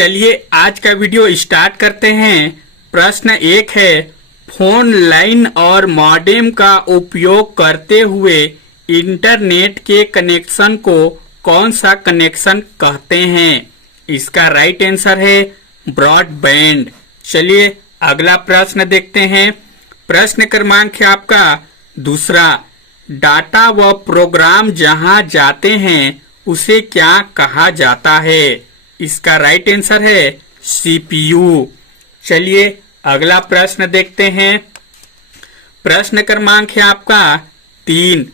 चलिए आज का वीडियो स्टार्ट करते हैं। प्रश्न 1 है, फोन लाइन और मॉडेम का उपयोग करते हुए इंटरनेट के कनेक्शन को कौन सा कनेक्शन कहते हैं? इसका राइट आंसर है ब्रॉडबैंड। चलिए अगला प्रश्न देखते हैं। प्रश्न क्रमांक है आपका दूसरा, डाटा व प्रोग्राम जहां जाते हैं उसे क्या कहा जाता है? इसका राइट आंसर है सीपीयू। चलिए अगला प्रश्न देखते हैं। प्रश्न क्रमांक है आपका 3,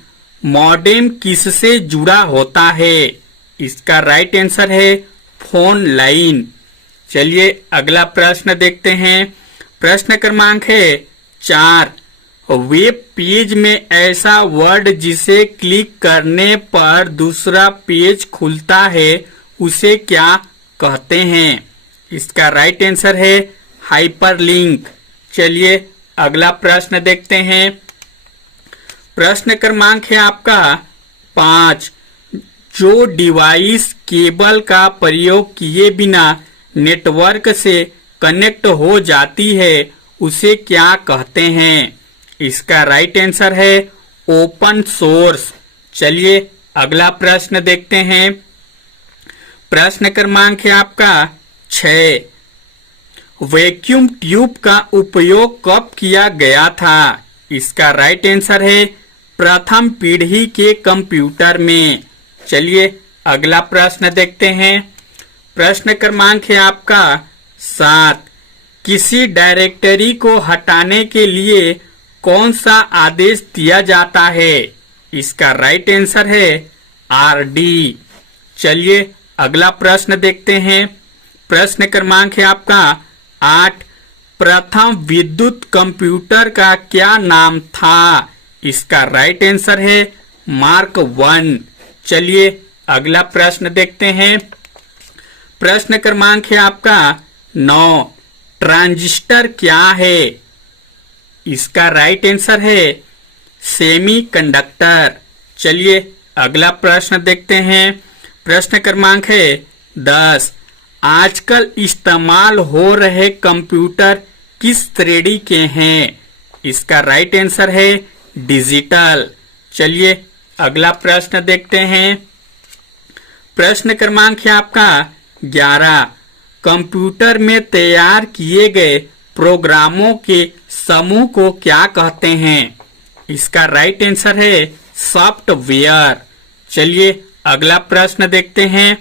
मॉडेम किससे जुड़ा होता है? इसका राइट आंसर है फोन लाइन। चलिए अगला प्रश्न देखते हैं। प्रश्न क्रमांक है 4, वेब पेज में ऐसा वर्ड जिसे क्लिक करने पर दूसरा पेज खुलता है उसे क्या कहते हैं? इसका राइट आंसर है हाइपरलिंक। चलिए अगला प्रश्न देखते हैं। प्रश्न क्रमांक है आपका 5, जो डिवाइस केबल का प्रयोग किए बिना नेटवर्क से कनेक्ट हो जाती है उसे क्या कहते हैं? इसका राइट आंसर है ओपन सोर्स। चलिए अगला प्रश्न देखते हैं। प्रश्न क्रमांक है आपका 6, वैक्यूम ट्यूब का उपयोग कब किया गया था? इसका राइट आंसर है प्रथम पीढ़ी के कंप्यूटर में। चलिए अगला प्रश्न देखते हैं। प्रश्न क्रमांक है आपका 7, किसी डायरेक्टरी को हटाने के लिए कौन सा आदेश दिया जाता है? इसका राइट आंसर है आरडी। चलिए अगला प्रश्न देखते हैं। प्रश्न क्रमांक है आपका 8, प्रथम विद्युत कंप्यूटर का क्या नाम था? इसका राइट आंसर है मार्क 1। चलिए अगला प्रश्न देखते हैं। प्रश्न क्रमांक है आपका 9, ट्रांजिस्टर क्या है? इसका राइट आंसर है सेमीकंडक्टर। चलिए अगला प्रश्न देखते हैं। प्रश्न क्रमांक है 10, आजकल इस्तेमाल हो रहे कंप्यूटर किस श्रेणी के हैं? इसका राइट आंसर है डिजिटल। चलिए अगला प्रश्न देखते हैं। प्रश्न क्रमांक है आपका 11, कंप्यूटर में तैयार किए गए प्रोग्रामों के समूह को क्या कहते हैं? इसका राइट आंसर है सॉफ्टवेयर। चलिए अगला प्रश्न देखते हैं।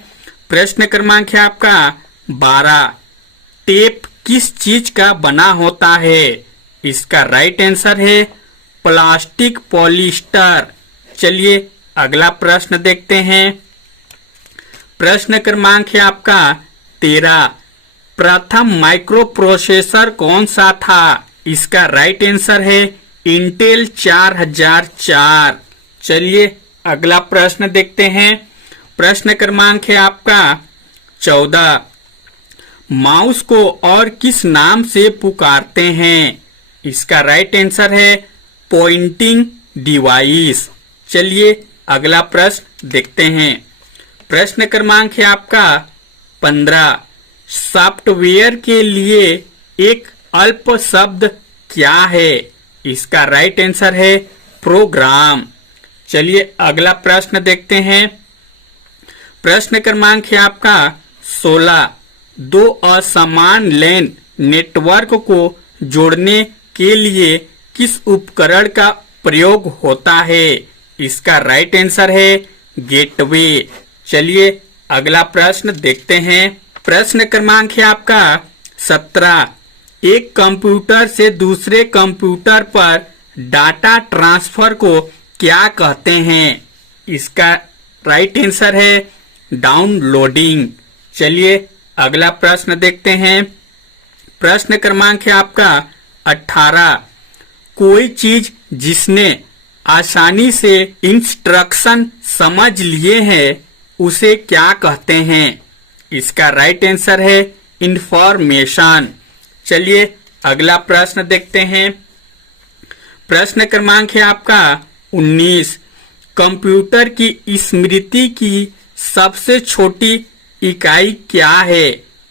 प्रश्न क्रमांक है आपका 12, टेप किस चीज का बना होता है? इसका राइट आंसर है प्लास्टिक पॉलिस्टर। चलिए अगला प्रश्न देखते हैं। प्रश्न क्रमांक है आपका 13, प्रथम माइक्रो प्रोसेसर कौन सा था? इसका राइट आंसर है इंटेल 4004। चलिए अगला प्रश्न देखते हैं। प्रश्न क्रमांक है आपका 14, माउस को और किस नाम से पुकारते हैं? इसका राइट आंसर है पॉइंटिंग डिवाइस। चलिए अगला प्रश्न देखते हैं। प्रश्न क्रमांक है आपका 15, सॉफ्टवेयर के लिए एक अल्प शब्द क्या है? इसका राइट आंसर है प्रोग्राम। चलिए अगला प्रश्न देखते हैं। प्रश्न क्रमांक है आपका 16, दो असमान लैन नेटवर्क को जोड़ने के लिए किस उपकरण का प्रयोग होता है? इसका राइट आंसर है गेटवे। चलिए अगला प्रश्न देखते हैं। प्रश्न क्रमांक है आपका 17, एक कंप्यूटर से दूसरे कंप्यूटर पर डाटा ट्रांसफर को क्या कहते हैं? इसका राइट आंसर है डाउनलोडिंग। चलिए अगला प्रश्न देखते हैं। प्रश्न क्रमांक है आपका 18, कोई चीज जिसने आसानी से इंस्ट्रक्शन समझ लिए हैं उसे क्या कहते हैं? इसका राइट आंसर है इंफॉर्मेशन। चलिए अगला प्रश्न देखते हैं। प्रश्न क्रमांक है आपका 19, कंप्यूटर की स्मृति की सबसे छोटी इकाई क्या है?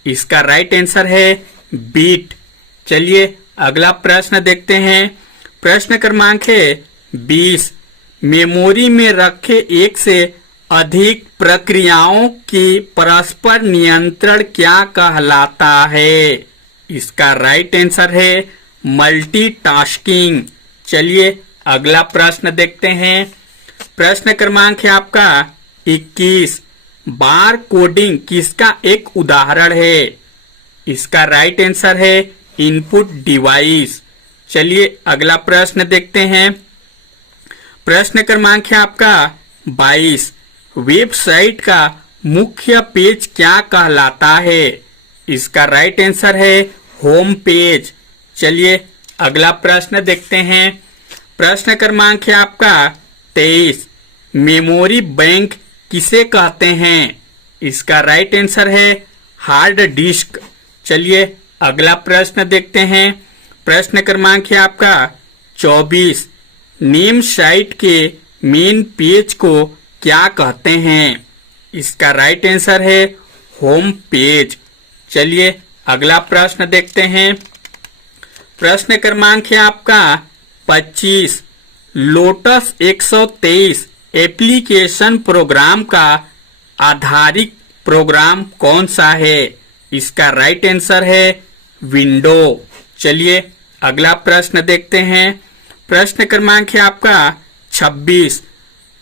इसका राइट आंसर है बीट। चलिए अगला प्रश्न देखते हैं। प्रश्न क्रमांक है 20। मेमोरी में रखे एक से अधिक प्रक्रियाओं की परस्पर नियंत्रण क्या कहलाता है? इसका राइट आंसर है मल्टीटास्किंग। चलिए अगला प्रश्न देखते हैं। प्रश्न क्रमांक है आपका 21। बार कोडिंग किसका एक उदाहरण है? इसका राइट आंसर है इनपुट डिवाइस। चलिए अगला प्रश्न देखते हैं। प्रश्न क्रमांक है आपका 22। वेबसाइट का मुख्य पेज क्या कहलाता है? इसका राइट आंसर है होम पेज। चलिए अगला प्रश्न देखते हैं। प्रश्न क्रमांक है आपका 23। मेमोरी बैंक किसे कहते हैं? इसका राइट आंसर है हार्ड डिस्क। चलिए अगला प्रश्न देखते हैं। प्रश्न क्रमांक है आपका 24। नेम साइट के मेन पेज को क्या कहते हैं? इसका राइट आंसर है होम पेज। चलिए अगला प्रश्न देखते हैं। प्रश्न क्रमांक है आपका 25। लोटस 123 एप्लीकेशन प्रोग्राम का आधारित प्रोग्राम कौन सा है? इसका राइट आंसर है विंडो। चलिए अगला प्रश्न देखते हैं। प्रश्न क्रमांक है आपका 26।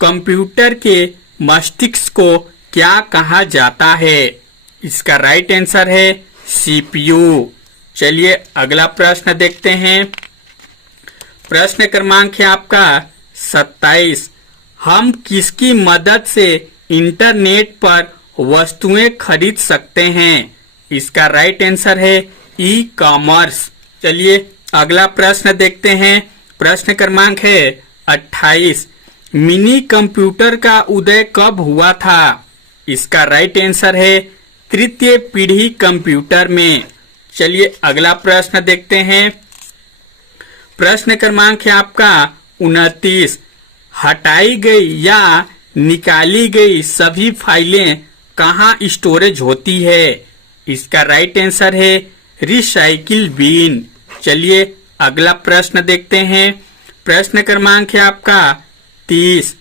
कंप्यूटर के मस्तिष्क को क्या कहा जाता है? इसका राइट आंसर है सीपीयू। चलिए अगला प्रश्न देखते हैं। प्रश्न क्रमांक है आपका 27। हम किसकी मदद से इंटरनेट पर वस्तुएं खरीद सकते हैं? इसका राइट आंसर है ई कॉमर्स। चलिए अगला प्रश्न देखते हैं। प्रश्न क्रमांक है 28। मिनी कंप्यूटर का उदय कब हुआ था? इसका राइट आंसर है तृतीय पीढ़ी कंप्यूटर में। चलिए अगला प्रश्न देखते हैं। प्रश्न क्रमांक है आपका 29। हटाई गई या निकाली गई सभी फाइलें कहाँ स्टोरेज होती है? इसका राइट आंसर है रिसाइकिल बिन। चलिए अगला प्रश्न देखते हैं। प्रश्न क्रमांक है आपका 30।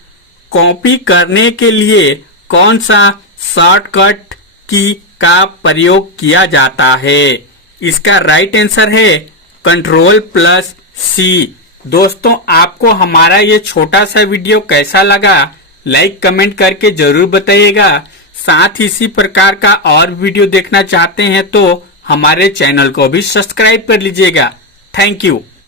कॉपी करने के लिए कौन सा शॉर्टकट की का प्रयोग किया जाता है? इसका राइट आंसर है Ctrl+C। दोस्तों आपको हमारा ये छोटा सा वीडियो कैसा लगा लाइक कमेंट करके जरूर बताइएगा। साथ ही इसी प्रकार का और वीडियो देखना चाहते हैं तो हमारे चैनल को भी सब्सक्राइब कर लीजिएगा। Thank you.